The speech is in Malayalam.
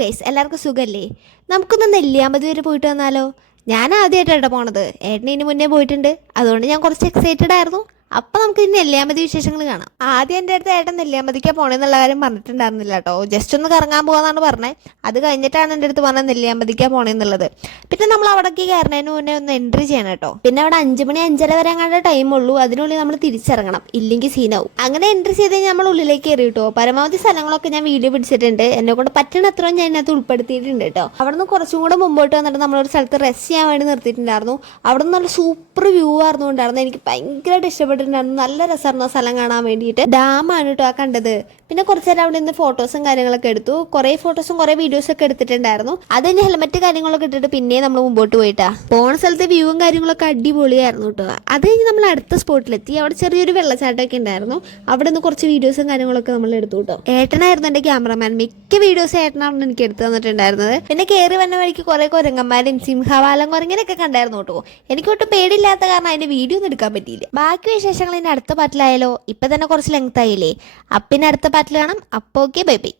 ഗൈസ്, എല്ലാവർക്കും സുഖല്ലേ? നമുക്കൊന്ന് നെല്ലിയാമ്പതി വരെ പോയിട്ട് വന്നാലോ? ഞാൻ ആദ്യമായിട്ടാണ് പോണത്. ഏട്ടൻ ഇതിന് മുന്നേ പോയിട്ടുണ്ട്, അതുകൊണ്ട് ഞാൻ കുറച്ച് എക്സൈറ്റഡ് ആയിരുന്നു. അപ്പം നമുക്ക് ഇനി നെല്ലിയാമ്പതി വിശേഷങ്ങൾ കാണാം. ആദ്യം എൻ്റെ അടുത്ത് ഏട്ടൻ നെല്ലിയാമ്പതിക്കാണ് പോണെന്നുള്ള കാര്യം പറഞ്ഞിട്ടുണ്ടായിരുന്നില്ല കേട്ടോ. ജസ്റ്റ് ഒന്ന് കറങ്ങാൻ പോകാന്നാണ് പറഞ്ഞത്. അത് കഴിഞ്ഞിട്ടാണ് എൻ്റെ അടുത്ത് പറഞ്ഞത് നെല്ലിയാമ്പതിക്കാണ് പോണെന്നുള്ളത്. പിന്നെ നമ്മൾ അവിടേക്ക് കയറുന്നതിന് മുന്നേ ഒന്ന് എൻട്രി ചെയ്യണം കേട്ടോ. പിന്നെ അവിടെ 5 മണി 5:30 വരെ അങ്ങാണ്ട് ടൈമുള്ളൂ. അതിനുള്ളിൽ നമ്മൾ തിരിച്ചിറങ്ങണം, ഇല്ലെങ്കിൽ സീനാവും. അങ്ങനെ എൻട്രി ചെയ്ത് കഴിഞ്ഞാൽ നമ്മൾ ഉള്ളിലേക്ക് കയറി കേട്ടോ. പരമാവധി സ്ഥലങ്ങളൊക്കെ ഞാൻ വീഡിയോ പിടിച്ചിട്ടുണ്ട്. എന്നെ കൊണ്ട് പറ്റണ അത്രയും ഞാൻ ഇതിനകത്ത് ഉൾപ്പെടുത്തിയിട്ടുണ്ട് കേട്ടോ. അവിടെ നിന്ന് കുറച്ചും കൂടെ മുമ്പോട്ട് വന്നിട്ട് നമ്മളൊരു സ്ഥലത്ത് റെസ്റ്റ് ചെയ്യാൻ വേണ്ടി നിർത്തിയിട്ടുണ്ടായിരുന്നു. അവിടെ നിന്ന് നല്ല സൂപ്പർ വ്യൂ ആയിരുന്നുണ്ടായിരുന്നു. എനിക്ക് ഭയങ്കരമായിട്ട് ഇഷ്ടപ്പെട്ടിട്ടുണ്ടായിരുന്നു. നല്ല രസമായിരുന്നു സ്ഥലം കാണാൻ വേണ്ടിയിട്ട്. ഡാമാണ് കേട്ടോ ആ കണ്ടത്. പിന്നെ കുറച്ച് നേരം അവിടെ നിന്ന് ഫോട്ടോസും കാര്യങ്ങളൊക്കെ എടുത്തു. കുറേ ഫോട്ടോസും കുറേ വീഡിയോസും ഒക്കെ എടുത്തിട്ടുണ്ടായിരുന്നു. അത് കഴിഞ്ഞ് ഹെൽമെറ്റ് കാര്യങ്ങളൊക്കെ ഇട്ടിട്ട് പിന്നെ നമ്മൾ മുമ്പോട്ട് പോയിട്ടാ. പോണ സ്ഥലത്തെ വ്യൂവും കാര്യങ്ങളൊക്കെ അടിപൊളിയായിരുന്നു കേട്ടോ. അത് കഴിഞ്ഞ് നമ്മൾ അടുത്ത സ്പോട്ടിലെത്തി. അവിടെ ചെറിയൊരു വെള്ളച്ചാട്ടമൊക്കെ ഉണ്ടായിരുന്നു. അവിടെ നിന്ന് കുറച്ച് വീഡിയോസും കാര്യങ്ങളൊക്കെ നമ്മൾ എടുത്തു കേട്ടോ. ഏട്ടനായിരുന്നു എൻ്റെ ക്യാമറമാൻ. മിക്ക വീഡിയോസ് ഏട്ടനാണ് എനിക്ക് എടുത്തു തന്നിട്ടുണ്ടായിരുന്നത്. പിന്നെ കയറി വന്ന വഴിക്ക് കുറേ കുരങ്ങന്മാരും സിംഹവാലം കുരങ്ങനൊക്കെ കണ്ടായിരുന്നു കേട്ടോ. എനിക്കൊട്ടും പേടിയില്ലാത്ത കാരണം അതിൻ്റെ വീഡിയോ ഒന്നും എടുക്കാൻ പറ്റിയില്ല. ബാക്കി വിശേഷങ്ങൾ ഇനി അടുത്ത പാട്ടിലായാലോ? ഇപ്പം തന്നെ കുറച്ച് ലെങ്ത് ആയില്ലേ? അപ്പം ഇനി അടുത്ത പാട്ടിൽ കാണാം. അപ്പോൾ ഓക്കെ, ബൈ ബൈ.